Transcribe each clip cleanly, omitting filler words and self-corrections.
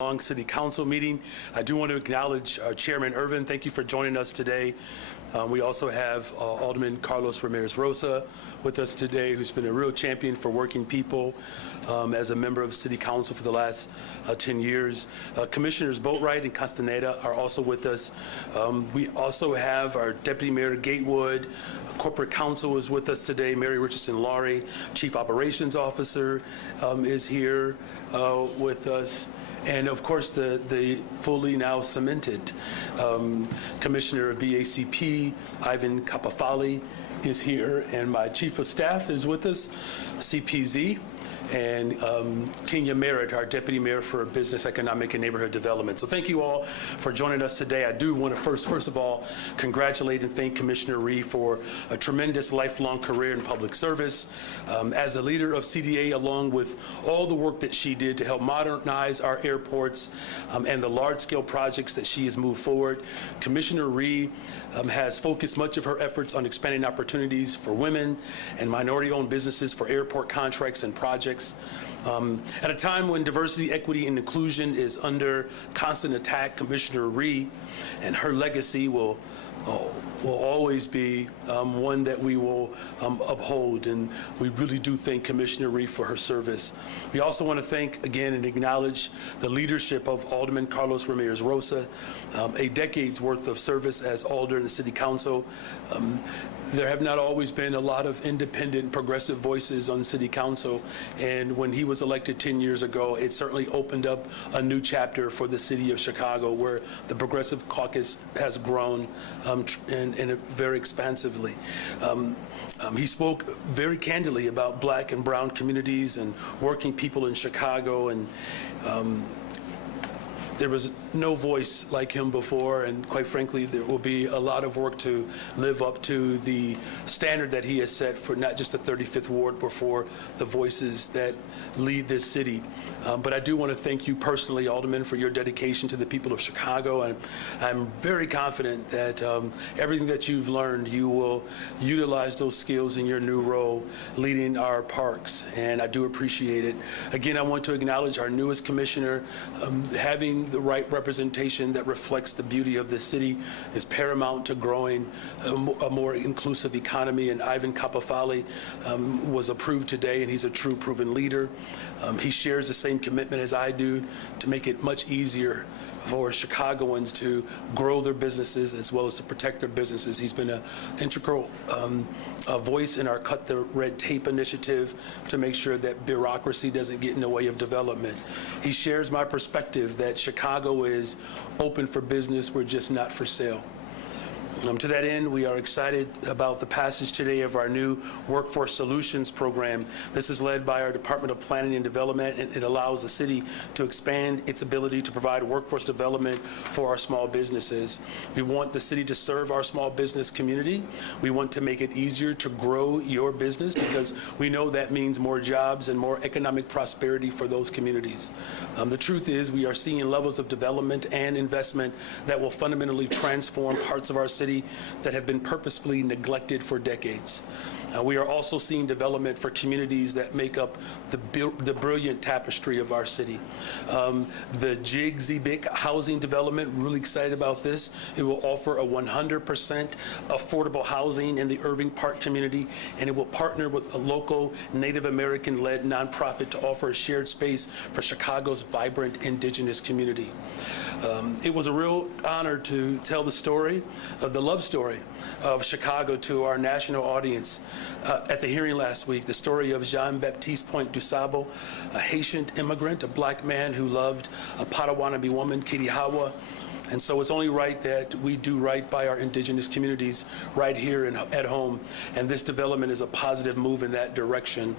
Long City Council meeting. I do want to acknowledge Chairman Irvin. Thank you for joining us today. We also have Alderman Carlos Ramirez Rosa with us today, who's been a real champion for working people as a member of City Council for the last 10 years. Commissioners Boatwright and Castaneda are also with us. We also have our Deputy Mayor Gatewood. Corporate Counsel is with us today. Mary Richardson Laurie, Chief Operations Officer, is here with us. And of course, the fully now cemented Commissioner of BACP, Ivan Kapafali, is here, and my Chief of Staff is with us, CPZ, and Kenya Merritt, our Deputy Mayor for Business, Economic, and Neighborhood Development. So thank you all for joining us today. I do want to first of all, congratulate and thank Commissioner Rhee for a tremendous lifelong career in public service. As a leader of CDA, along with all the work that she did to help modernize our airports and the large-scale projects that she has moved forward, Commissioner Rhee has focused much of her efforts on expanding opportunities for women and minority-owned businesses for airport contracts and projects. At a time when diversity, equity, and inclusion is under constant attack, Commissioner Rhee and her legacy will always be one that we will uphold, and we really do thank Commissioner Rhee for her service. We also want to thank again and acknowledge the leadership of Alderman Carlos Ramirez Rosa, a decade's worth of service as Alder in the City Council. There have not always been a lot of independent progressive voices on City Council, and when he was elected 10 years ago, it certainly opened up a new chapter for the city of Chicago, where the Progressive Caucus has grown and very expansively. He spoke very candidly about Black and brown communities and working people in Chicago, and there was no voice like him before, and quite frankly, there will be a lot of work to live up to the standard that he has set for not just the 35th Ward, but for the voices that lead this city. But I do want to thank you personally, Alderman, for your dedication to the people of Chicago, and I'm very confident that everything that you've learned, you will utilize those skills in your new role leading our parks, and I do appreciate it. Again, I want to acknowledge our newest commissioner. Having the right representation that reflects the beauty of this city is paramount to growing a more inclusive economy, and Ivan Kapafali was approved today, and he's a true proven leader. He shares the same commitment as I do to make it much easier for Chicagoans to grow their businesses as well as to protect their businesses. He's been an integral voice in our Cut the Red Tape initiative to make sure that bureaucracy doesn't get in the way of development. He shares my perspective that Chicago is open for business, we're just not for sale. To that end, we are excited about the passage today of our new Workforce Solutions program. This is led by our Department of Planning and Development, and it allows the city to expand its ability to provide workforce development for our small businesses. We want the city to serve our small business community. We want to make it easier to grow your business, because we know that means more jobs and more economic prosperity for those communities. The truth is, we are seeing levels of development and investment that will fundamentally transform parts of our city that have been purposefully neglected for decades. We are also seeing development for communities that make up the brilliant tapestry of our city. The Jig Zebik housing development, really excited about this. It will offer a 100% affordable housing in the Irving Park community, and it will partner with a local Native American-led nonprofit to offer a shared space for Chicago's vibrant indigenous community. It was a real honor to tell the story of the love story of Chicago to our national audience at the hearing last week, the story of Jean-Baptiste Point du Sable, a Haitian immigrant, a Black man who loved a Potawatomi woman, Kitty Hawa. And so it's only right that we do right by our indigenous communities right here at home, and this development is a positive move in that direction.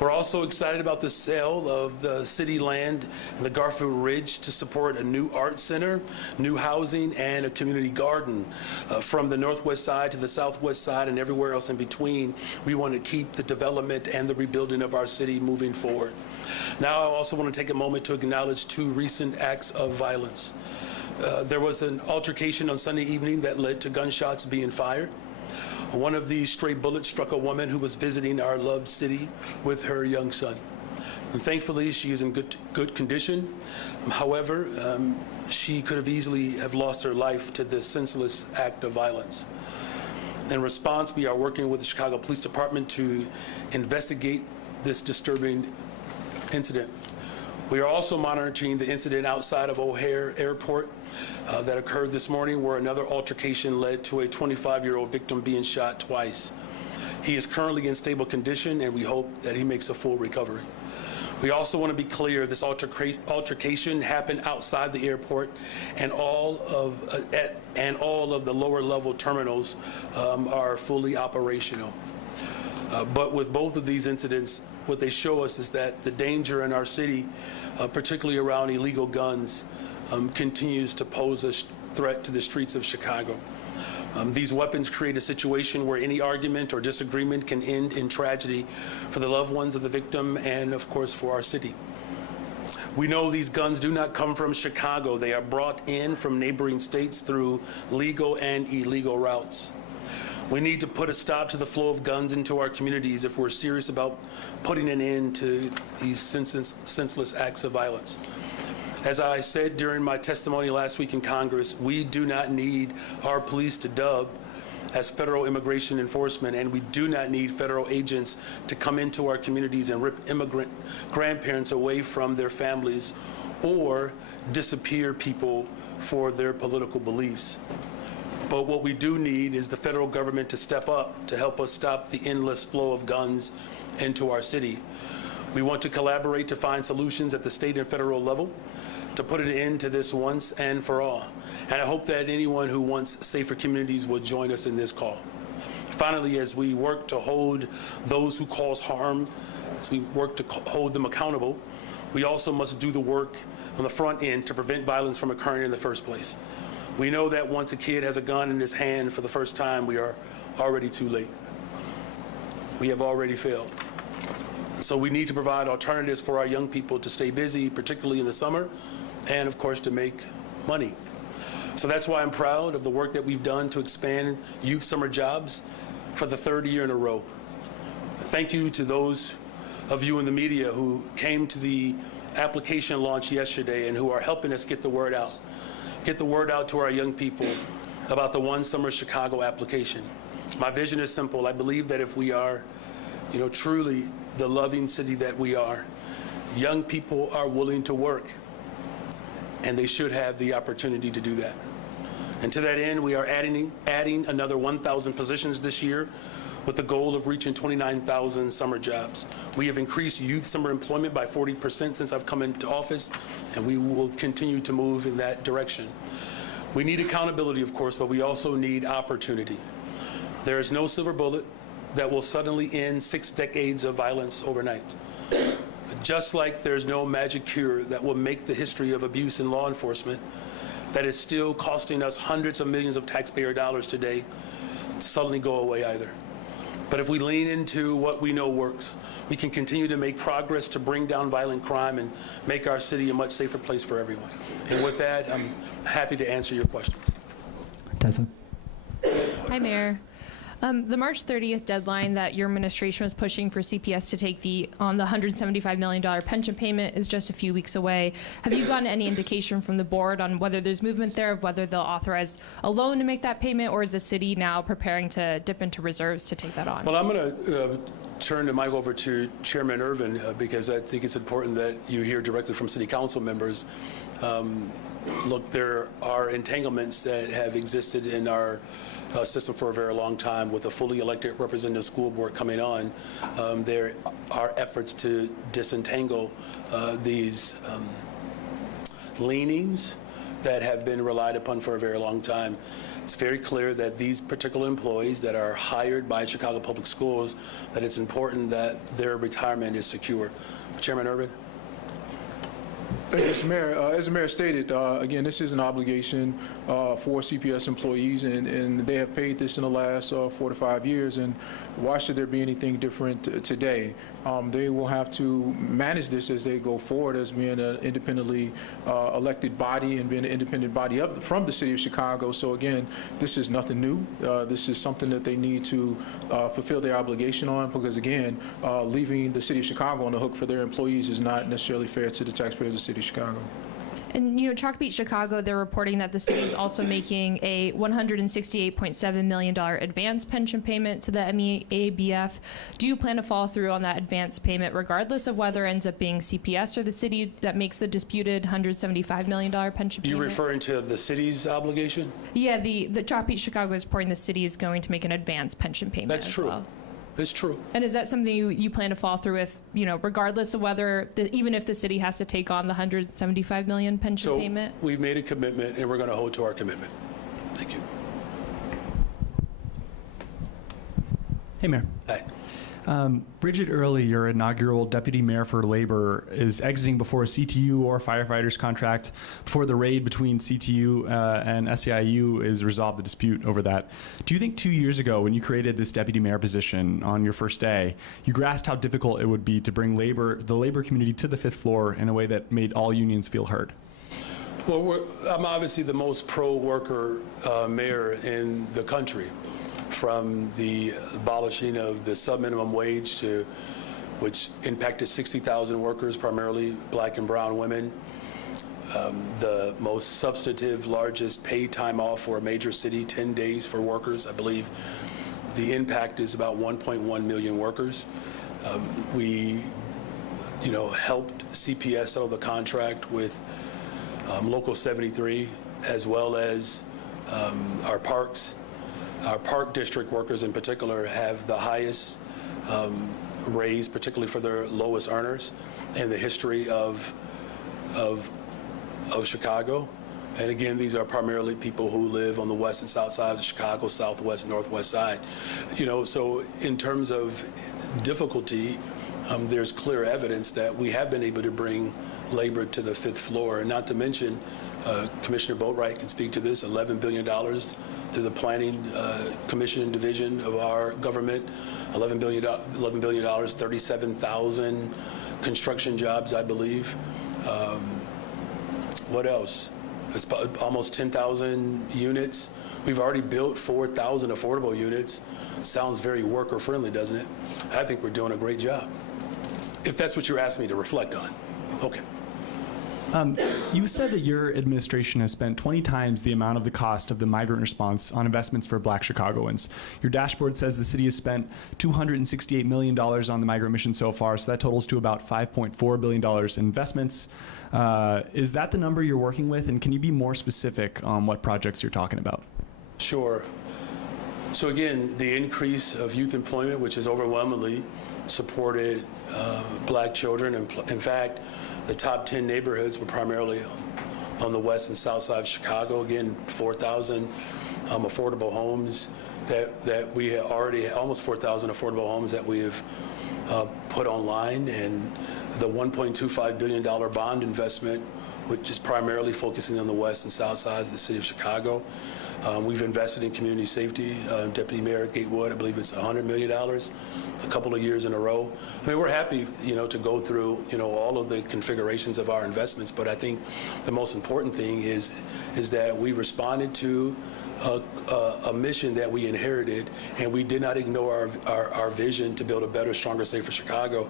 We're also excited about the sale of the city land in the Garfield Ridge to support a new art center, new housing, and a community garden. From the northwest side to the southwest side and everywhere else in between, we want to keep the development and the rebuilding of our city moving forward. Now, I also want to take a moment to acknowledge two recent acts of violence. There was an altercation on Sunday evening that led to gunshots being fired. One of these stray bullets struck a woman who was visiting our loved city with her young son. And thankfully, she is in good condition. However, she could have easily have lost her life to this senseless act of violence. In response, we are working with the Chicago Police Department to investigate this disturbing incident. We are also monitoring the incident outside of O'Hare Airport that occurred this morning, where another altercation led to a 25-year-old victim being shot twice. He is currently in stable condition, and we hope that he makes a full recovery. We also want to be clear, this altercation happened outside the airport, and all of the lower level terminals are fully operational. But with both of these incidents, what they show us is that the danger in our city, particularly around illegal guns, continues to pose a threat to the streets of Chicago. These weapons create a situation where any argument or disagreement can end in tragedy for the loved ones of the victim and, of course, for our city. We know these guns do not come from Chicago. They are brought in from neighboring states through legal and illegal routes. We need to put a stop to the flow of guns into our communities if we're serious about putting an end to these senseless acts of violence. As I said during my testimony last week in Congress, we do not need our police to dub as federal immigration enforcement, and we do not need federal agents to come into our communities and rip immigrant grandparents away from their families or disappear people for their political beliefs. But what we do need is the federal government to step up to help us stop the endless flow of guns into our city. We want to collaborate to find solutions at the state and federal level to put an end to this once and for all. And I hope that anyone who wants safer communities will join us in this call. Finally, as we work to hold those who cause harm, as we work to hold them accountable, we also must do the work on the front end to prevent violence from occurring in the first place. We know that once a kid has a gun in his hand for the first time, we are already too late. We have already failed. So we need to provide alternatives for our young people to stay busy, particularly in the summer, and of course to make money. So that's why I'm proud of the work that we've done to expand youth summer jobs for the third year in a row. Thank you to those of you in the media who came to the application launch yesterday and who are helping us get the word out. Get the word out to our young people about the One Summer Chicago application. My vision is simple. I believe that if we are, truly the loving city that we are, young people are willing to work, and they should have the opportunity to do that. And to that end, we are adding another 1,000 positions this year with the goal of reaching 29,000 summer jobs. We have increased youth summer employment by 40% since I've come into office, and we will continue to move in that direction. We need accountability, of course, but we also need opportunity. There is no silver bullet that will suddenly end 6 decades of violence overnight. Just like there's no magic cure that will make the history of abuse in law enforcement that is still costing us hundreds of millions of taxpayer dollars today suddenly go away either. But if we lean into what we know works, we can continue to make progress to bring down violent crime and make our city a much safer place for everyone. And with that, I'm happy to answer your questions. Tessa. Hi, Mayor. The March 30th deadline that your administration was pushing for CPS to take on the $175 million pension payment is just a few weeks away. Have you gotten any indication from the board on whether there's movement there, of whether they'll authorize a loan to make that payment, or is the city now preparing to dip into reserves to take that on? Well, I'm going to turn the mic over to Chairman Ervin because I think it's important that you hear directly from city council members. Look, there are entanglements that have existed in our system for a very long time with a fully elected representative school board coming on. There are efforts to disentangle these leanings that have been relied upon for a very long time. It's very clear that these particular employees that are hired by Chicago Public Schools, that it's important that their retirement is secure. Chairman Ervin? Thank you, Mr. Mayor. As the mayor stated, again, this is an obligation for CPS employees, and they have paid this in the last 4 to 5 years. And why should there be anything different today? They will have to manage this as they go forward as being an independently elected body and being an independent body from the city of Chicago. So again, this is nothing new. This is something that they need to fulfill their obligation on, because again, leaving the city of Chicago on the hook for their employees is not necessarily fair to the taxpayers of the city of Chicago. And, Chalk Beach, Chicago, they're reporting that the city is also making a $168.7 million advance pension payment to the MEABF. Do you plan to follow through on that advance payment regardless of whether it ends up being CPS or the city that makes the disputed $175 million pension payment? You referring to the city's obligation? Yeah, the Chalk Beach, Chicago is reporting the city is going to make an advance pension payment. That's as true. well. It's true. And is that something you plan to follow through with, regardless of whether, even if the city has to take on the $175 million pension So payment? we've made a commitment, and we're going to hold to our commitment. Thank you. Hey, Mayor. Hi. Bridget Early, your inaugural deputy mayor for labor, is exiting before a CTU or firefighters contract, before the raid between CTU and SEIU is resolved, the dispute over that. Do you think 2 years ago, when you created this deputy mayor position on your first day, you grasped how difficult it would be to bring the labor community to the fifth floor in a way that made all unions feel heard? Well, I'm obviously the most pro-worker mayor in the country, from the abolishing of the sub-minimum wage which impacted 60,000 workers, primarily black and brown women. The most substantive, largest paid time off for a major city, 10 days for workers. I believe the impact is about 1.1 million workers. We, helped CPS settle the contract with Local 73, as well as our parks. Our park district workers in particular have the highest raise, particularly for their lowest earners, in the history of Chicago. And again, these are primarily people who live on the west and south sides of Chicago, southwest and northwest side. So in terms of difficulty, there's clear evidence that we have been able to bring labor to the fifth floor, and not to mention, Commissioner Boatwright can speak to this, $11 billion through the Planning Commission division of our government, $11 billion, 37,000 construction jobs, I believe. What else? It's almost 10,000 units. We've already built 4,000 affordable units. Sounds very worker-friendly, doesn't it? I think we're doing a great job, if that's what you're asking me to reflect on. Okay. You said that your administration has spent 20 times the amount of the cost of the migrant response on investments for Black Chicagoans. Your dashboard says the city has spent $268 million on the migrant mission so far, so that totals to about $5.4 billion in investments. Is that the number you're working with, and can you be more specific on what projects you're talking about? Sure. So again, the increase of youth employment, which has overwhelmingly supported Black children. In fact, the top 10 neighborhoods were primarily on the west and south side of Chicago. Again, 4,000 affordable homes that we have already, almost 4,000 affordable homes that we have put online, and the $1.25 billion bond investment, which is primarily focusing on the west and south sides of the city of Chicago. We've invested in community safety. Deputy Mayor Gatewood, I believe it's $100 million. It's a couple of years in a row. I mean, we're happy, to go through, all of the configurations of our investments. But I think the most important thing is that we responded to a mission that we inherited, and we did not ignore our vision to build a better, stronger, safer Chicago.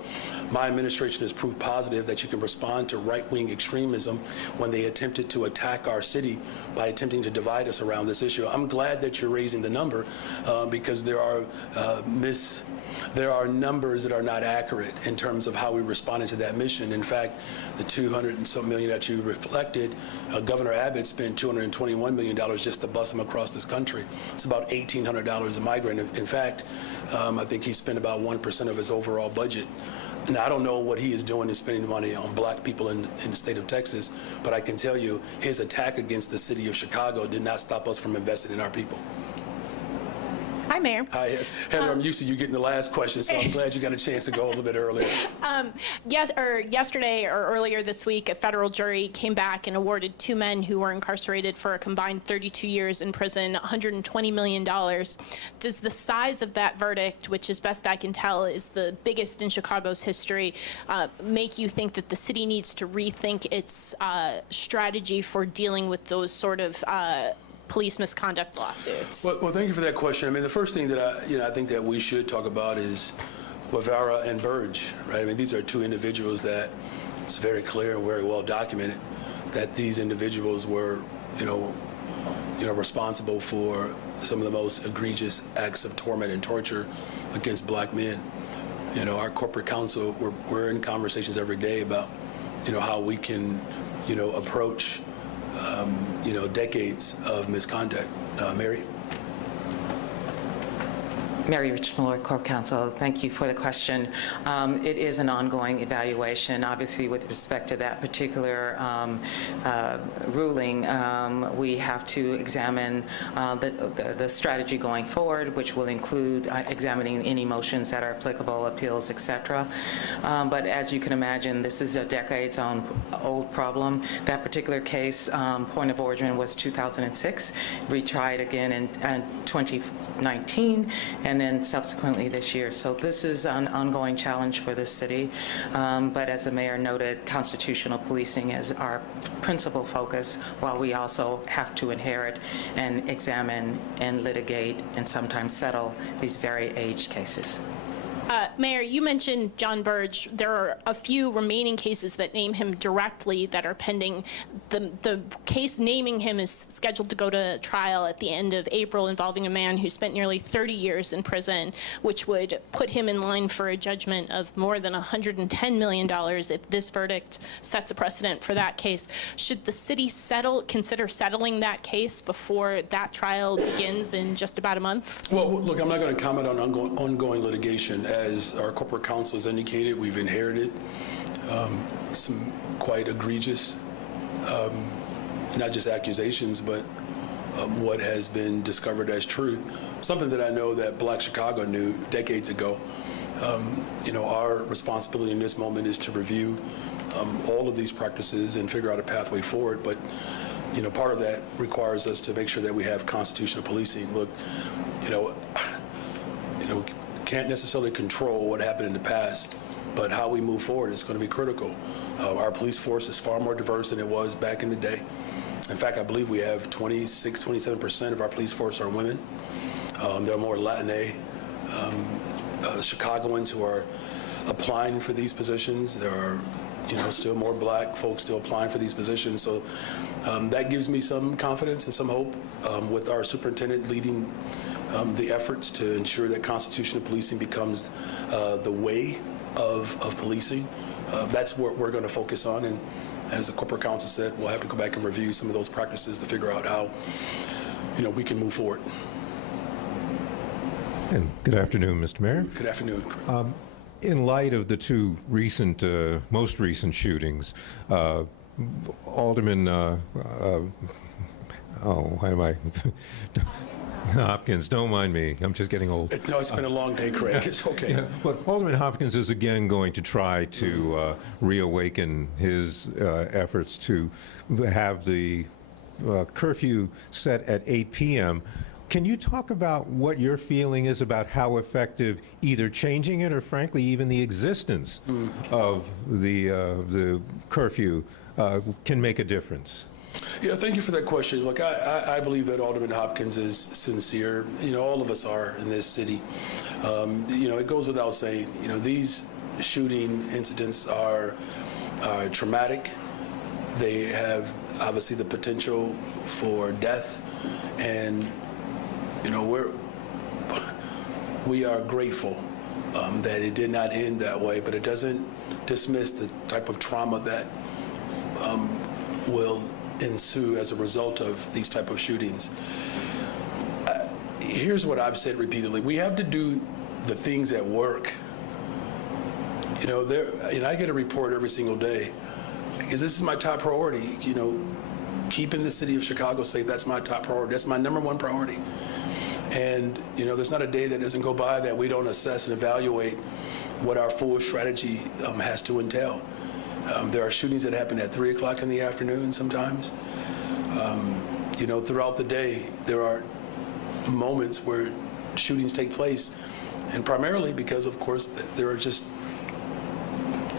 My administration has proved positive that you can respond to right-wing extremism when they attempted to attack our city by attempting to divide us around this issue. I'm glad that you're raising the number because there are numbers that are not accurate in terms of how we responded to that mission. In fact, the $200 and some million that you reflected, Governor Abbott spent $221 million just to bus them across this country. It's about $1,800 a migrant. In fact, I think he spent about 1% of his overall budget. Now, I don't know what he is doing in spending money on Black people in the state of Texas, but I can tell you his attack against the city of Chicago did not stop us from investing in our people. Hi, Mayor. Hi, Heather. I'm used to you getting the last question, so I'm glad you got a chance to go a little bit earlier. Yesterday or earlier this week, a federal jury came back and awarded 2 men who were incarcerated for a combined 32 years in prison, $120 million. Does the size of that verdict, which as best I can tell is the biggest in Chicago's history, make you think that the city needs to rethink its strategy for dealing with those sort of police misconduct lawsuits? Well, thank you for that question. I mean, the first thing that I think that we should talk about is Guevara and Burge, right? I mean, these are 2 individuals that it's very clear and very well documented that these individuals were, responsible for some of the most egregious acts of torment and torture against black men. Our corporate counsel, we're in conversations every day about, how we can, approach decades of misconduct. Mary? Mary Richardson, Lord Corp Counsel, thank you for the question. It is an ongoing evaluation. Obviously, with respect to that particular ruling, we have to examine the strategy going forward, which will include examining any motions that are applicable, appeals, etc. But as you can imagine, this is a decades-old problem. That particular case, point of origin was 2006, retried again in 2019, and then subsequently this year. So this is an ongoing challenge for this city. But as the mayor noted, constitutional policing is our principal focus, while we also have to inherit and examine and litigate and sometimes settle these very aged cases. Mayor, you mentioned John Burge. There are a few remaining cases that name him directly that are pending. The case naming him is scheduled to go to trial at the end of April, involving a man who spent nearly 30 years in prison, which would put him in line for a judgment of more than $110 million if this verdict sets a precedent for that case. Should the city consider settling that case before that trial begins in just about a month? Well, look, I'm not going to comment on ongoing litigation. As our corporate counsel has indicated, we've inherited some quite egregious, not just accusations, but what has been discovered as truth. Something that I know that Black Chicago knew decades ago. Our responsibility in this moment is to review all of these practices and figure out a pathway forward. But part of that requires us to make sure that we have constitutional policing. Look, can't necessarily control what happened in the past, but how we move forward is going to be critical. Our police force is far more diverse than it was back in the day. In fact, I believe we have 27% of our police force are women. There are more Latina Chicagoans who are applying for these positions. There are still more black folks still applying for these positions. So that gives me some confidence and some hope with our superintendent leading the efforts to ensure that constitutional policing becomes the way of policing. That's what we're going to focus on. And as the corporate counsel said, we'll have to go back and review some of those practices to figure out how we can move forward. And good afternoon, Mr. Mayor. Good afternoon. In light of the 2 most recent shootings, Alderman, Hopkins, don't mind me. I'm just getting old. No, it's been a long day, Craig. It's okay. Yeah, but Alderman Hopkins is again going to try to reawaken his efforts to have the curfew set at 8 p.m. Can you talk about what your feeling is about how effective either changing it or, frankly, even the existence of the curfew can make a goodness? Yeah, thank you for that question. Look, I believe that Alderman Hopkins is sincere. All of us are in this city. It goes without saying, these shooting incidents are traumatic. They have obviously the potential for death, and we are grateful that it did not end that way, but it doesn't dismiss the type of trauma that will ensue as a result of these type of shootings. Here's what I've said repeatedly. We have to do the things that work. I get a report every single day because this is my top priority. Keeping the city of Chicago safe, that's my top priority. That's my #1 priority. And, there's not a day that doesn't go by that we don't assess and evaluate what our full strategy has to entail. There are shootings that happen at 3 o'clock in the afternoon sometimes. Throughout the day, there are moments where shootings take place, and primarily because, of course, there are just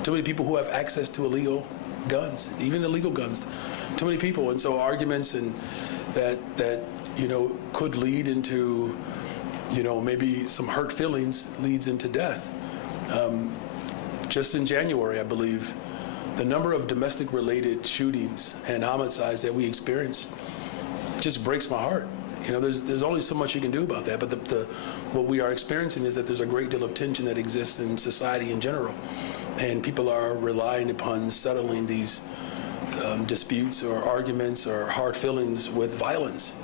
too many people who have access to illegal guns, even illegal guns, too many people. And so arguments and that could lead into, maybe some hurt feelings leads into death. Just in January, I believe, the number of domestic-related shootings and homicides that we experience just breaks my heart. There's only so much you can do about that, but what we are experiencing is that there's a great deal of tension that exists in society in general, and people are relying upon settling these disputes or arguments or hard feelings with violence.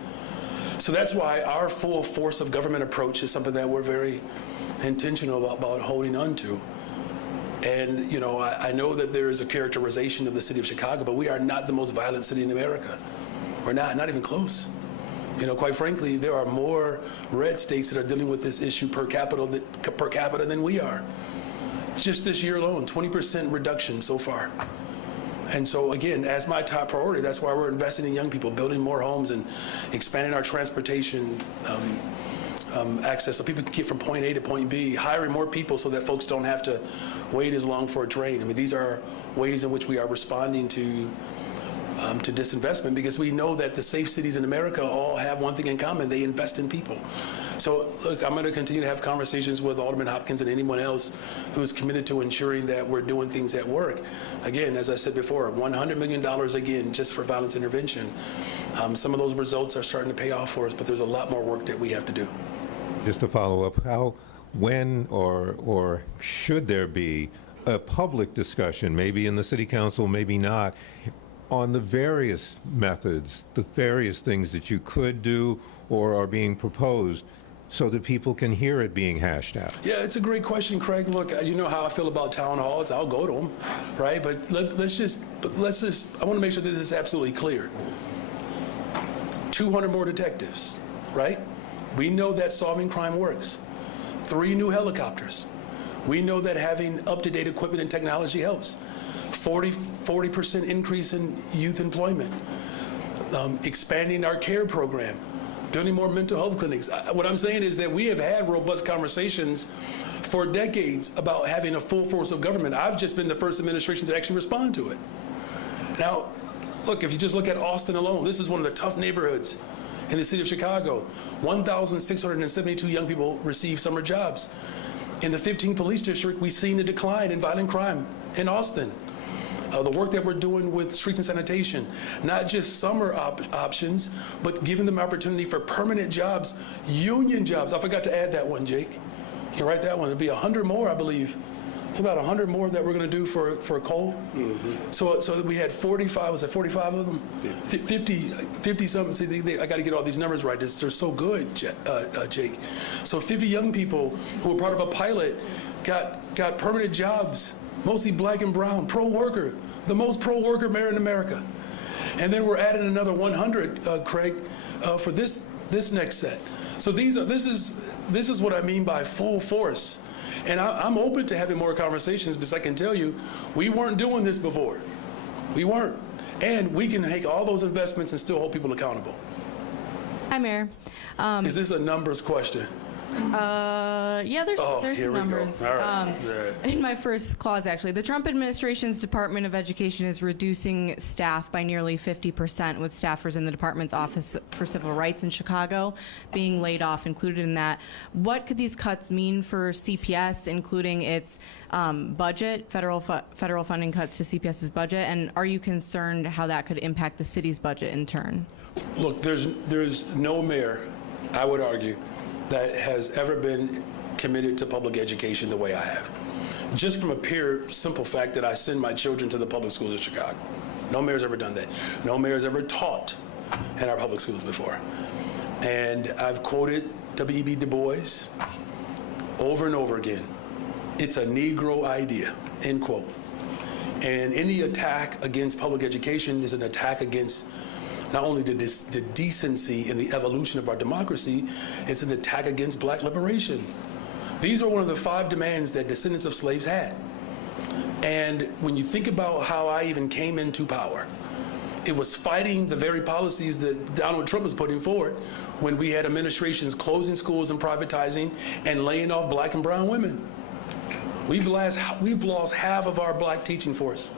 So that's why our full force of government approach is something that we're very intentional about holding on to. And, I know that there is a characterization of the city of Chicago, but we are not the most violent city in America. We're not even close. Quite frankly, there are more red states that are dealing with this issue per capita than we are. Just this year alone, 20% reduction so far. And so, again, as my top priority, that's why we're investing in young people, building more homes and expanding our transportation access so people can get from point A to point B, hiring more people so that folks don't have to wait as long for a train. I mean, these are ways in which we are responding to disinvestment, because we know that the safe cities in America all have one thing in common: they invest in people. So, look, I'm going to continue to have conversations with Alderman Hopkins and anyone else who is committed to ensuring that we're doing things that work. Again, as I said before, $100 million again just for violence intervention. Some of those results are starting to pay off for us, but there's a lot more work that we have to do. Just to follow up, when or should there be a public discussion, maybe in the city council, maybe not, on the various methods, the various things that you could do or are being proposed, so that people can hear it being hashed out? Yeah, it's a great question, Craig. Look, you know how I feel about town halls. I'll go to them, right? But let's just, I want to make sure that this is absolutely clear. 200 more detectives, right? We know that solving crime works. 3 new helicopters. We know that having up-to-date equipment and technology helps. 40% increase in youth employment. Expanding our care program. Building more mental health clinics. What I'm saying is that we have had robust conversations for decades about having a full force of government. I've just been the first administration to actually respond to it. Now, look, if you just look at Austin alone, this is one of the tough neighborhoods in the city of Chicago. 1,672 young people receive summer jobs. In the 15th Police District, we've seen a decline in violent crime in Austin. The work that we're doing with streets and sanitation, not just summer options, but giving them opportunity for permanent jobs, union jobs. I forgot to add that one, Jake. You can write that one. It'll be 100 more, I believe. It's about 100 more that we're going to do for coal. Mm-hmm. So we had 45, was it 45 of them? 50 something. See, I got to get all these numbers right. They're so good, Jake. So 50 young people who were part of a pilot got permanent jobs, mostly black and brown, pro-worker, the most pro-worker mayor in America. And then we're adding another 100, Craig, for this next set. So this is what I mean by full force. And I'm open to having more conversations, because I can tell you, we weren't doing this before. We weren't. And we can make all those investments and still hold people accountable. Hi, Mayor. Is this a numbers question? Yeah, there's here some we numbers. go. All right. In my first clause, actually, the Trump administration's Department of Education is reducing staff by nearly 50%, with staffers in the department's Office for Civil Rights in Chicago being laid off, included in that. What could these cuts mean for CPS, including its budget, federal funding cuts to CPS's budget, and are you concerned how that could impact the city's budget in turn? Look, there's no mayor, I would argue, that has ever been committed to public education the way I have. Just from a pure, simple fact that I send my children to the public schools of Chicago. No mayor's ever done that. No mayor's ever taught in our public schools before. And I've quoted W.E.B. Du Bois over and over again. It's a Negro idea, end quote. And any attack against public education is an attack against not only the decency and the evolution of our democracy, it's an attack against black liberation. These are one of the 5 demands that descendants of slaves had. And when you think about how I even came into power, it was fighting the very policies that Donald Trump was putting forward when we had administrations closing schools and privatizing and laying off black and brown women. We've lost half of our black teaching force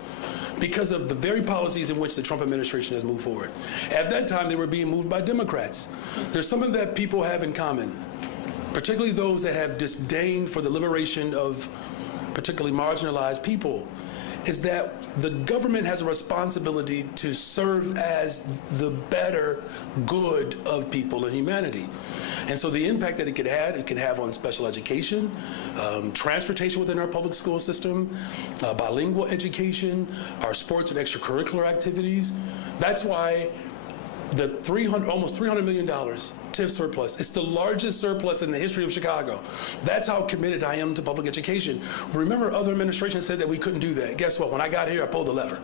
because of the very policies in which the Trump administration has moved forward. At that time, they were being moved by Democrats. There's something that people have in common, particularly those that have disdain for the liberation of particularly marginalized people, is that the government has a responsibility to serve as the better good of people and humanity. And so the impact that it could have on special education, transportation within our public school system, bilingual education, our sports and extracurricular activities. That's why the almost $300 million TIF surplus, it's the largest surplus in the history of Chicago. That's how committed I am to public education. Remember, other administrations said that we couldn't do that. Guess what? When I got here, I pulled the lever.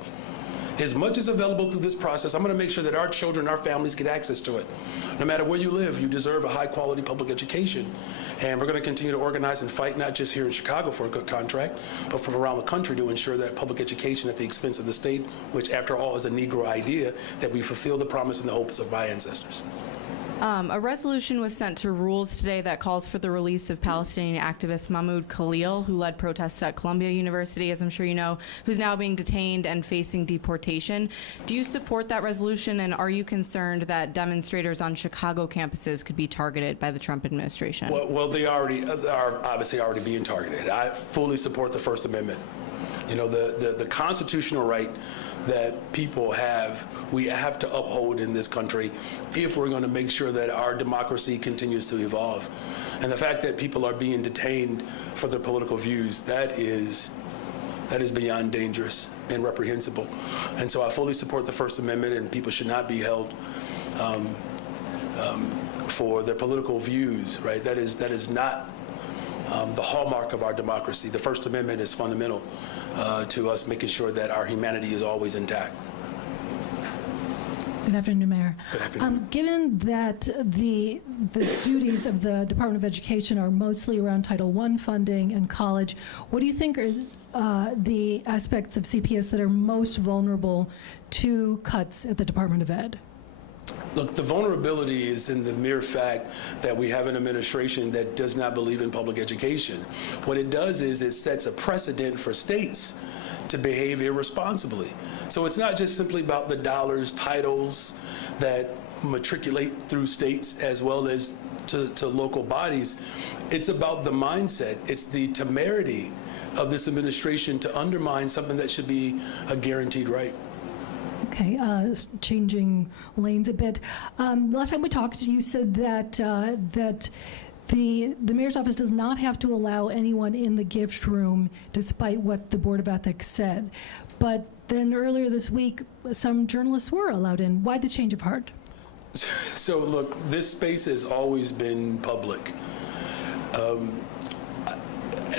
As much as available through this process, I'm going to make sure that our children, our families get access to it. No matter where you live, you deserve a high-quality public education. And we're going to continue to organize and fight, not just here in Chicago for a good contract, but from around the country to ensure that public education at the expense of the state, which after all is a Negro idea, that we fulfill the promise and the hopes of my ancestors. A resolution was sent to Rules today that calls for the release of Palestinian activist Mahmoud Khalil, who led protests at Columbia University, as I'm sure you know, who's now being detained and facing deportation. Do you support that resolution, and are you concerned that demonstrators on Chicago campuses could be targeted by the Trump administration? Well, they already are obviously already being targeted. I fully support the First Amendment. You know, the constitutional right that people have, we have to uphold in this country if we're going to make sure that our democracy continues to evolve. And the fact that people are being detained for their political views, that is beyond dangerous and reprehensible. And so I fully support the First Amendment, and people should not be held for their political views, right? That is not the hallmark of our democracy. The First Amendment is fundamental to us making sure that our humanity is always intact. Good afternoon, Mayor. Good afternoon. Given that the duties of the Department of Education are mostly around Title I funding and college, what do you think are the aspects of CPS that are most vulnerable to cuts at the Department of Ed? Look, the vulnerability is in the mere fact that we have an administration that does not believe in public education. What it does is it sets a precedent for states to behave irresponsibly. So it's not just simply about the dollars, titles that matriculate through states as well as to local bodies. It's about the mindset. It's the temerity of this administration to undermine something that should be a guaranteed right. Okay, changing lanes a bit. Last time we talked, you said that the mayor's office does not have to allow anyone in the gift room, despite what the Board of Ethics said. But then earlier this week, some journalists were allowed in. Why the change of heart? So look, this space has always been public. And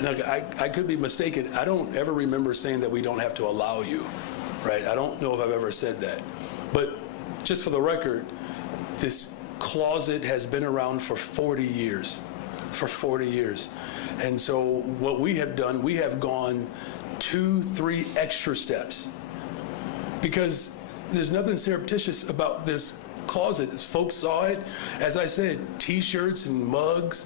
look, I could be mistaken. I don't ever remember saying that we don't have to allow you. Right? I don't know if I've ever said that. But just for the record, this closet has been around for 40 years. For 40 years. And so what we have done, we have gone 2-3 extra steps. Because there's nothing surreptitious about this closet. As folks saw it, as I said, T-shirts and mugs.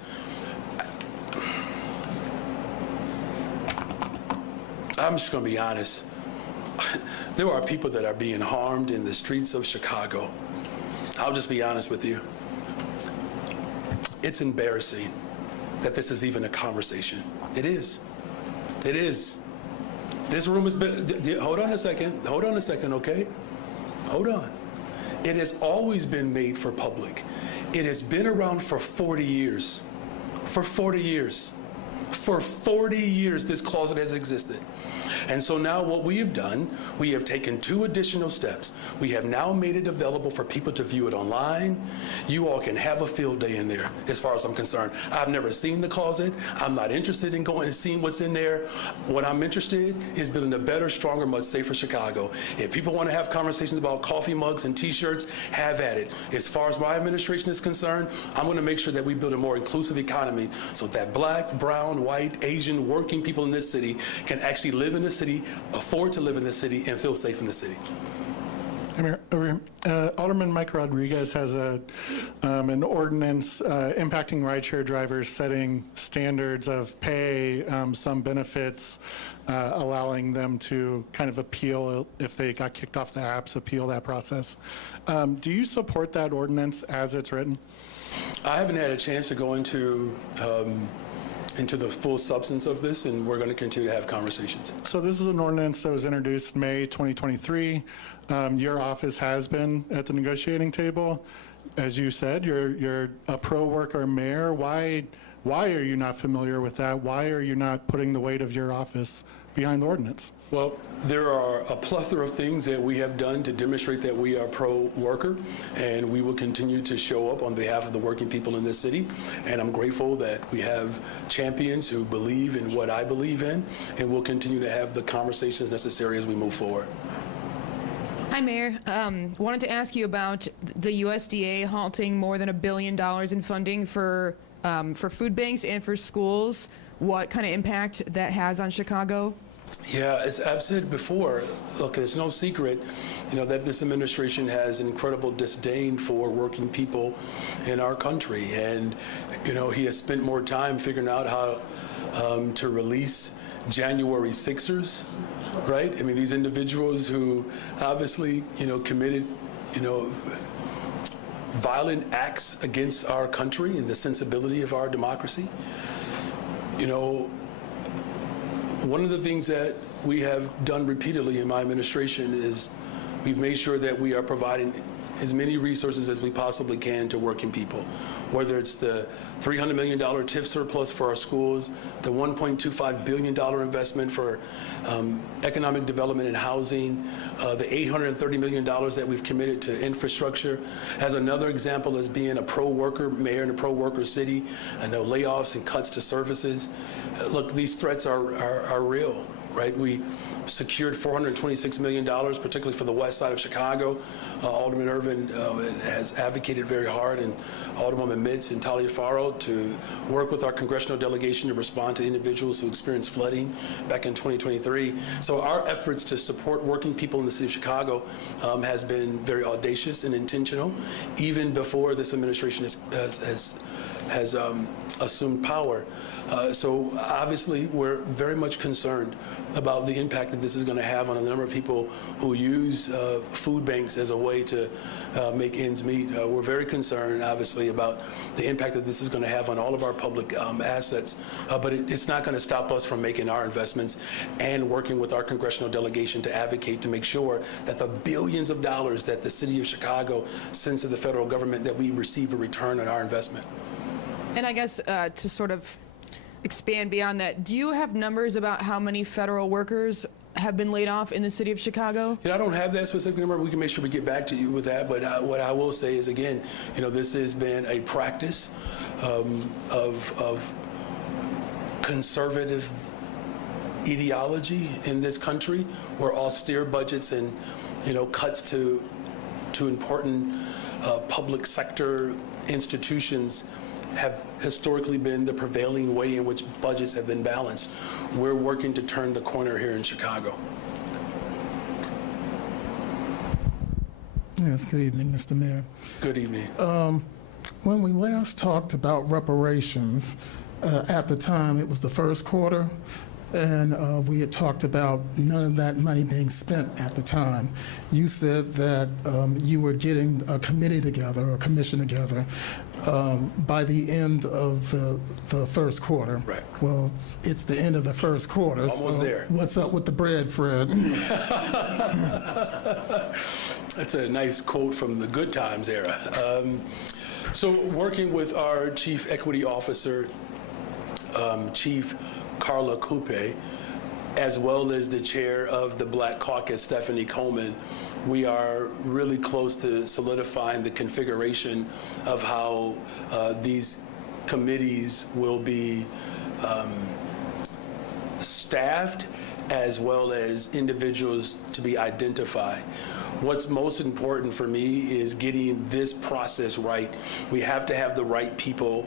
I'm just going to be honest. There are people that are being harmed in the streets of Chicago. I'll just be honest with you. It's embarrassing that this is even a conversation. It is. It is. This room has been, hold on a second, okay? Hold on. It has always been made for public. It has been around for 40 years. For 40 years. For 40 years, this closet has existed. And so now what we have done, we have taken 2 additional steps. We have now made it available for people to view it online. You all can have a field day in there, as far as I'm concerned. I've never seen the closet. I'm not interested in going and seeing what's in there. What I'm interested is building a better, stronger, much safer Chicago. If people want to have conversations about coffee mugs and T-shirts, have at it. As far as my administration is concerned, I'm going to make sure that we build a more inclusive economy so that Black, brown, white, Asian, working people in this city can actually live in the city, afford to live in the city, and feel safe in the city. Alderman Mike Rodriguez has an ordinance impacting rideshare drivers, setting standards of pay, some benefits, allowing them to kind of appeal if they got kicked off the apps, appeal that process. Do you support that ordinance as it's written? I haven't had a chance to go into the full substance of this, and we're going to continue to have conversations. So this is an ordinance that was introduced May 2023. Your office has been at the negotiating table. As you said, you're a pro-worker mayor. Why are you not familiar with that? Why are you not putting the weight of your office behind the ordinance? Well, there are a plethora of things that we have done to demonstrate that we are pro-worker, and we will continue to show up on behalf of the working people in this city. And I'm grateful that we have champions who believe in what I believe in, and we'll continue to have the conversations necessary as we move forward. Hi, Mayor. Wanted to ask you about the USDA halting more than $1 billion in funding for food banks and for schools. What kind of impact that has on Chicago? Yeah, as I've said before, look, it's no secret, that this administration has an incredible disdain for working people in our country. And, he has spent more time figuring out how to release January 6ers, right? I mean, these individuals who obviously, committed, violent acts against our country and the sensibility of our democracy. One of the things that we have done repeatedly in my administration is we've made sure that we are providing as many resources as we possibly can to working people, whether it's the $300 million TIF surplus for our schools, the $1.25 billion investment for economic development and housing, the $830 million that we've committed to infrastructure. As another example as being a pro-worker mayor and a pro-worker city, I know layoffs and cuts to services. Look, these threats are real, right? We secured $426 million, particularly for the west side of Chicago. Alderman Irvin has advocated very hard, and Alderwoman Mitz and Taliaferro, to work with our congressional delegation to respond to individuals who experienced flooding back in 2023. So our efforts to support working people in the city of Chicago has been very audacious and intentional, even before this administration has assumed power. So obviously, we're very much concerned about the impact that this is going to have on a number of people who use food banks as a way to make ends meet. We're very concerned, obviously, about the impact that this is going to have on all of our public assets. But it's not going to stop us from making our investments and working with our congressional delegation to advocate to make sure that the billions of dollars that the city of Chicago sends to the federal government, that we receive a return on our investment. And I guess to sort of expand beyond that, do you have numbers about how many federal workers have been laid off in the city of Chicago? I don't have that specific number. We can make sure we get back to you with that. But what I will say is, again, this has been a practice of conservative ideology in this country, where austere budgets and cuts to important public sector institutions have historically been the prevailing way in which budgets have been balanced. We're working to turn the corner here in Chicago. Yes, good evening, Mr. Mayor. Good evening. When we last talked about reparations, at the time it was the first quarter, and we had talked about none of that money being spent at the time. You said that you were getting a committee together, or a commission together, by the end of the first quarter. Right. Well, it's the end of the first quarter. Almost there. What's up with the bread, Fred? That's a nice quote from the Good Times era. So working with our Chief Equity Officer, Chief Carla Coupe, as well as the chair of the Black Caucus, Stephanie Coleman, we are really close to solidifying the configuration of how these committees will be staffed, as well as individuals to be identified. What's most important for me is getting this process right. We have to have the right people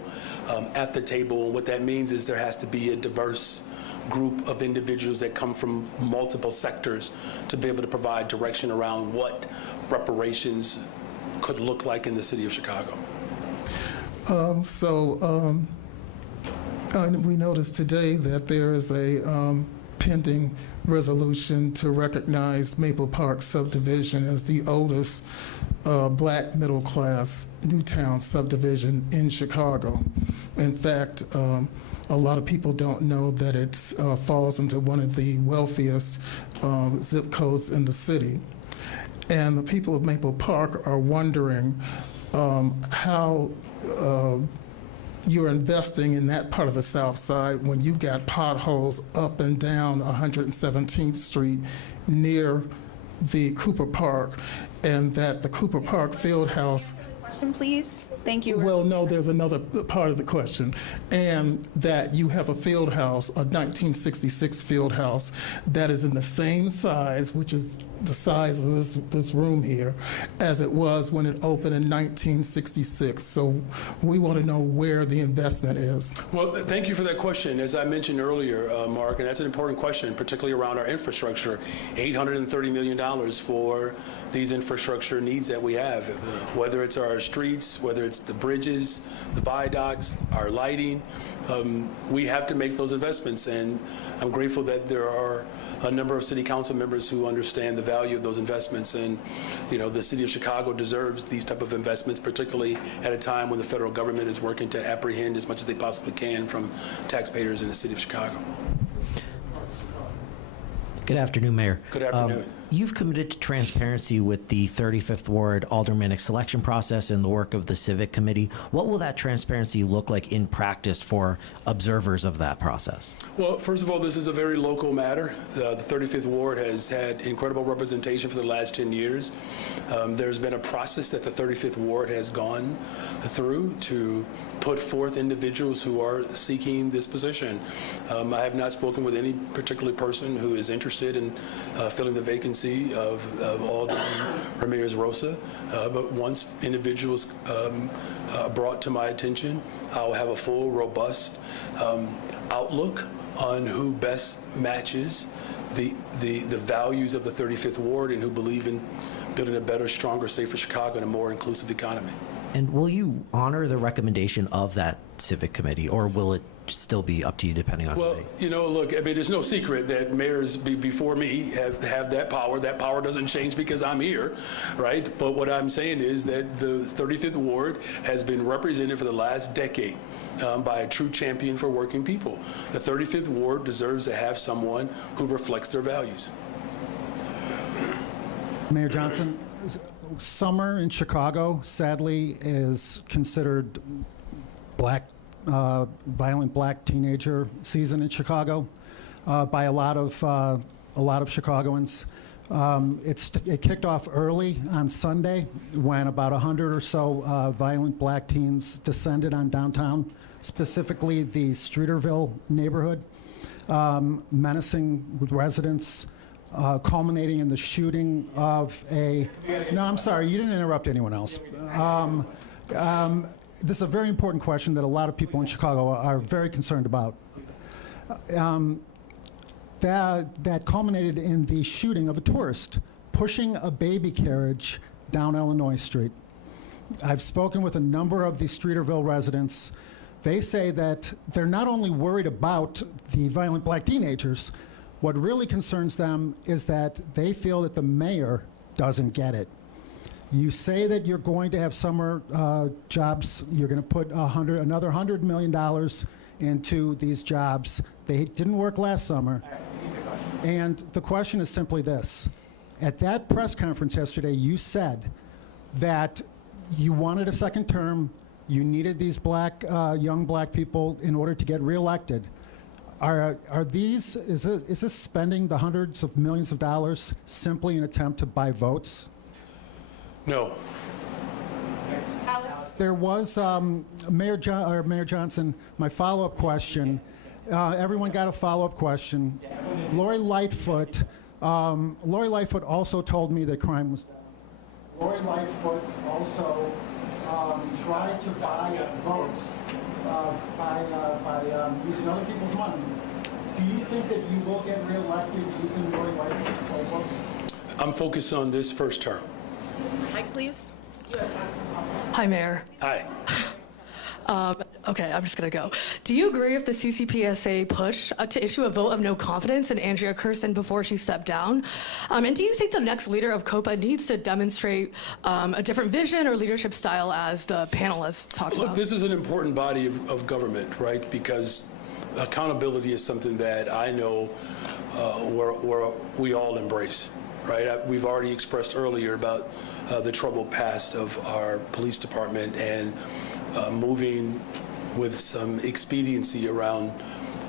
at the table. And what that means is there has to be a diverse group of individuals that come from multiple sectors to be able to provide direction around what reparations could look like in the city of Chicago. We noticed today that there is a pending resolution to recognize Maple Park subdivision as the oldest black middle-class Newtown subdivision in Chicago. In fact, a lot of people don't know that it falls into one of the wealthiest zip codes in the city. And the people of Maple Park are wondering how you're investing in that part of the South Side when you've got potholes up and down 117th Street near the Cooper Park, and that the Cooper Park Fieldhouse. Question, please. Thank you. Well, no, there's another part of the question. And that you have a field house, a 1966 field house, that is in the same size, which is the size of this room here, as it was when it opened in 1966. So we want to know where the investment is. Well, thank you for that question. As I mentioned earlier, Mark, and that's an important question, particularly around our infrastructure, $830 million for these infrastructure needs that we have, whether it's our streets, whether it's the bridges, the viaducts, our lighting. We have to make those investments, and I'm grateful that there are a number of city council members who understand the value of those investments. And, you know, the city of Chicago deserves these type of investments, particularly at a time when the federal government is working to apprehend as much as they possibly can from taxpayers in the city of Chicago. Good afternoon, Mayor. Good afternoon. You've committed to transparency with the 35th Ward aldermanic selection process and the work of the Civic Committee. What will that transparency look like in practice for observers of that process? Well, first of all, this is a very local matter. The 35th Ward has had incredible representation for the last 10 years. There's been a process that the 35th Ward has gone through to put forth individuals who are seeking this position. I have not spoken with any particular person who is interested in filling the vacancy of Alderman Ramirez Rosa, but once individuals brought to my attention, I'll have a full, robust outlook on who best matches the values of the 35th Ward and who believe in building a better, stronger, safer Chicago and a more inclusive economy. And will you honor the recommendation of that Civic Committee, or will it still be up to you depending on? Well, you know, look, I mean, there's no secret that mayors before me have that power. That power doesn't change because I'm here, right? But what I'm saying is that the 35th Ward has been represented for the last decade by a true champion for working people. The 35th Ward deserves to have someone who reflects their values. Mayor Johnson, summer in Chicago, sadly, is considered violent black teenager season in Chicago by a lot of Chicagoans. It kicked off early on Sunday when about 100 or so violent black teens descended on downtown, specifically the Streeterville neighborhood, menacing with residents, culminating in the shooting of a... No, I'm sorry, you didn't interrupt anyone else. This is a very important question that a lot of people in Chicago are very concerned about. That culminated in the shooting of a tourist pushing a baby carriage down Illinois Street. I've spoken with a number of the Streeterville residents. They say that they're not only worried about the violent black teenagers, what really concerns them is that they feel that the mayor doesn't get it. You say that you're going to have summer jobs. You're going to put another $100 million into these jobs. They didn't work last summer. And the question is simply this. At that press conference yesterday, you said that you wanted a second term. You needed these young black people in order to get reelected. is this spending the hundreds of millions of dollars simply in an attempt to buy votes? No. There was, Mayor Johnson, my follow-up question, everyone got a follow-up question. Lori Lightfoot also told me that crime was down. Lori Lightfoot also tried to buy votes by using other people's money. Do you think that you will get reelected using Lori Lightfoot's playbook? I'm focused on this first term. Mike, please. Hi, Mayor. Hi. Okay, I'm just going to go. Do you agree with the CCPSA push to issue a vote of no confidence in Andrea Kirsten before she stepped down? And do you think the next leader of COPA needs to demonstrate a different vision or leadership style as the panelists talked Look, about? this is an important body of government, right? Because accountability is something that I know where we all embrace, right? We've already expressed earlier about the troubled past of our police department and moving with some expediency around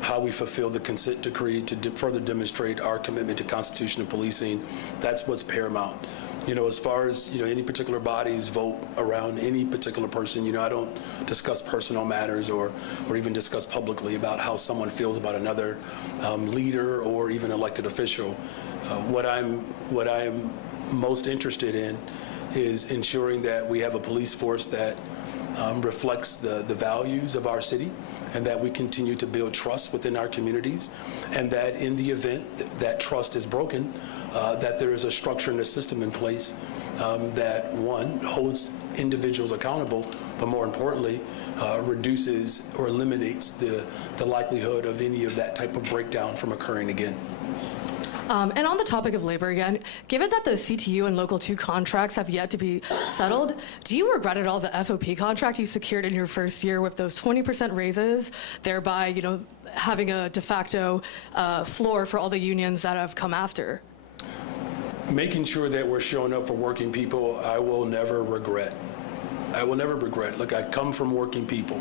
how we fulfill the consent decree to further demonstrate our commitment to constitutional policing. That's what's paramount. You know, as far as, you know, any particular bodies vote around any particular person, you know, I don't discuss personal matters or even discuss publicly about how someone feels about another leader or even elected official. What I am most interested in is ensuring that we have a police force that reflects the values of our city, and that we continue to build trust within our communities, and that in the event that trust is broken, that there is a structure and a system in place that, one, holds individuals accountable, but more importantly, reduces or eliminates the likelihood of any of that type of breakdown from occurring again. And on the topic of labor again, given that the CTU and Local 2 contracts have yet to be settled, do you regret at all the FOP contract you secured in your first year with those 20% raises, thereby, you know, having a de facto floor for all the unions that have come after? Making sure that we're showing up for working people, I will never regret. I will never regret. Look, I come from working people.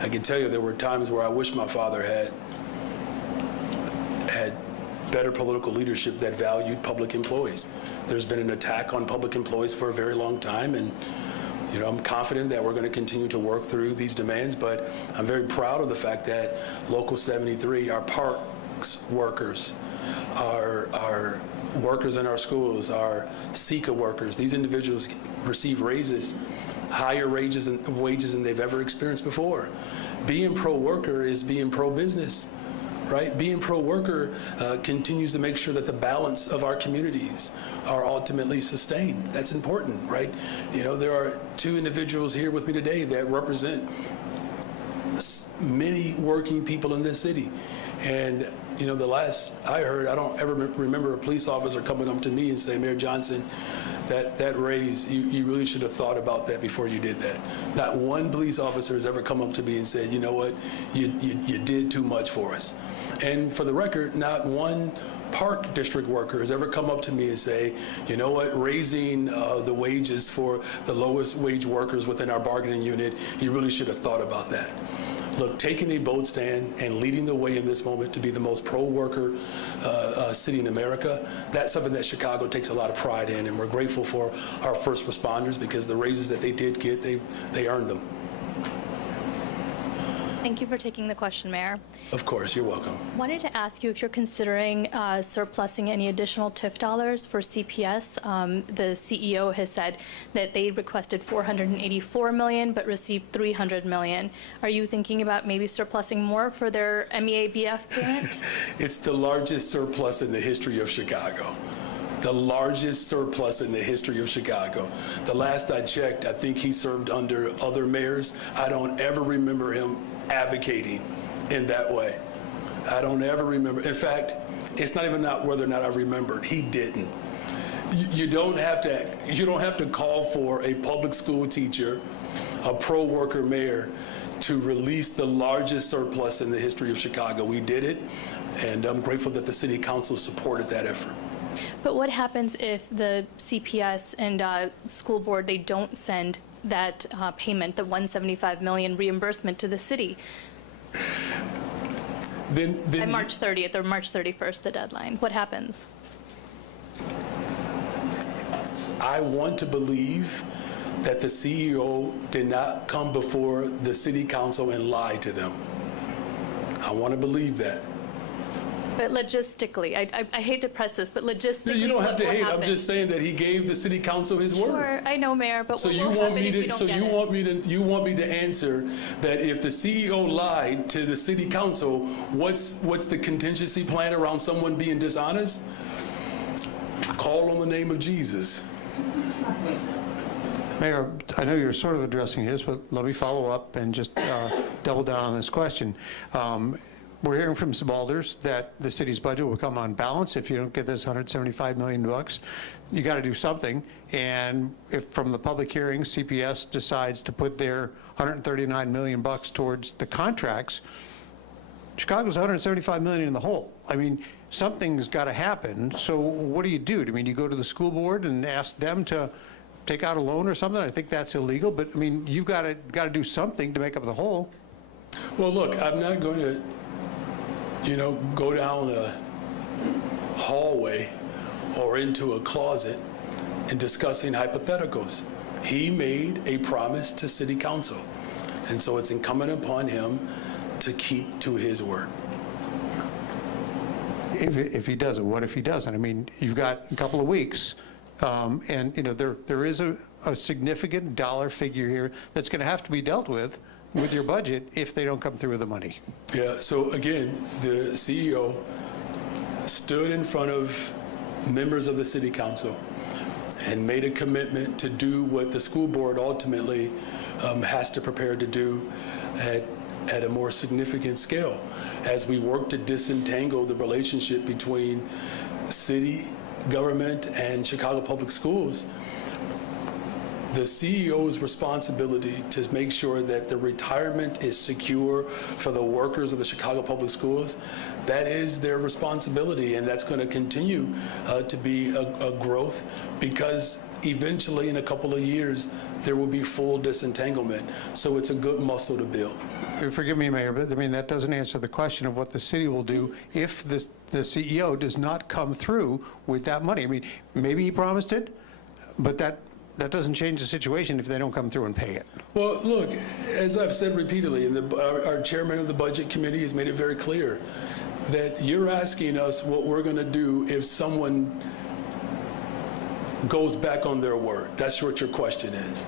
I can tell you there were times where I wish my father had better political leadership that valued public employees. There's been an attack on public employees for a very long time, and you know, I'm confident that we're going to continue to work through these demands, but I'm very proud of the fact that Local 73, our parks workers, our workers in our schools, our SECA workers, these individuals receive raises, higher wages than they've ever experienced before. Being pro-worker is being pro-business. Right? Being pro-worker continues to make sure that the balance of our communities are ultimately sustained. That's important, right? You know, there are two individuals here with me today that represent many working people in this city. And, you know, the last I heard, I don't ever remember a police officer coming up to me and saying, Mayor Johnson, that raise, you really should have thought about that before you did that. Not one police officer has ever come up to me and said, you know what, you did too much for us. And for the record, not one park district worker has ever come up to me and say, you know what, raising the wages for the lowest wage workers within our bargaining unit, you really should have thought about that. Look, taking a bold stand and leading the way in this moment to be the most pro-worker city in America, that's something that Chicago takes a lot of pride in, and we're grateful for our first responders because the raises that they did get, they earned them. Thank you for taking the question, Mayor. Of course, you're welcome. Wanted to ask you if you're considering surplusing any additional TIF dollars for CPS. The CEO has said that they requested $484 million but received $300 million. Are you thinking about maybe surplusing more for their MEABF payment? It's the largest surplus in the history of Chicago. The largest surplus in the history of Chicago. The last I checked, I think he served under other mayors. I don't ever remember him advocating in that way. I don't ever remember. In fact, it's not even whether or not I remembered. He didn't. You don't have to call for a public school teacher, a pro-worker mayor, to release the largest surplus in the history of Chicago. We did it, and I'm grateful that the City Council supported that effort. But what happens if the CPS and school board, they don't send that payment, the $175 million reimbursement to the city? Then By March 30th or March 31st, the deadline. What happens? I want to believe that the CEO did not come before the city council and lie to them. I want to believe that. But logistically, I hate to press this, but logistically, You don't have to what hate. I'm happens? just saying that he gave the city council his word. Sure, I know, Mayor, but So what you will want happen me if we to, don't so get you it? want me to answer that if the CEO lied to the city council, what's the contingency plan around someone being dishonest? Call on the name of Jesus. Mayor, I know you're sort of addressing his, but let me follow up and just double down on this question. We're hearing from some alders that the city's budget will come on balance if you don't get this $175 million. You got to do something. And if from the public hearings, CPS decides to put their $139 million towards the contracts, Chicago's $175 million in the hole. I mean, something's got to happen. So what do you do? I mean, you go to the school board and ask them to take out a loan or something? I think that's illegal. But I mean, you've got to do something to make up the hole. Well, look, I'm not going to, go down a hallway or into a closet and discussing hypotheticals. He made a promise to city council. And so it's incumbent upon him to keep to his word. If he doesn't, what if he doesn't? I mean, you've got a couple of weeks, and there is a significant dollar figure here that's going to have to be dealt with your budget if they don't come through with the money. Yeah, so again, the CEO stood in front of members of the city council and made a commitment to do what the school board ultimately has to prepare to do at a more significant scale as we work to disentangle the relationship between city government and Chicago Public Schools. The CEO's responsibility to make sure that the retirement is secure for the workers of the Chicago Public Schools, that is their responsibility, and that's going to continue to be a growth because eventually in a couple of years there will be full disentanglement. So it's a good muscle to build. Forgive me, Mayor, but I mean, that doesn't answer the question of what the city will do if the CEO does not come through with that money. I mean, maybe he promised it, but that doesn't change the situation if they don't come through and pay it. Well, look, as I've said repeatedly, and our chairman of the Budget Committee has made it very clear that you're asking us what we're going to do if someone goes back on their word. That's what your question is.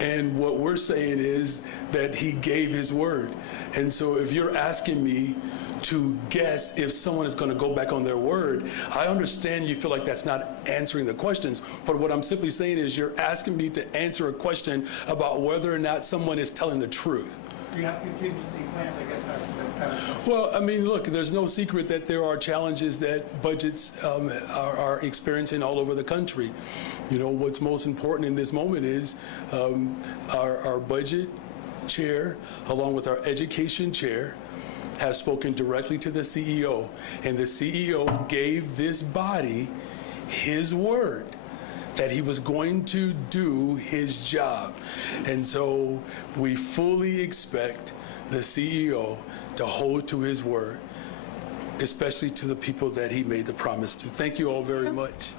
And what we're saying is that he gave his word. And so if you're asking me to guess if someone is going to go back on their word, I understand you feel like that's not answering the questions, but what I'm simply saying is you're asking me to answer a question about whether or not someone is telling the truth. Do you have contingency plans? I guess that's kind of... Well, I mean, look, there's no secret that there are challenges that budgets are experiencing all over the country. What's most important in this moment is our budget chair, along with our education chair, have spoken directly to the CEO, and the CEO gave this body his word that he was going to do his job. And so we fully expect the CEO to hold to his word, especially to the people that he made the promise to. Thank you all very much.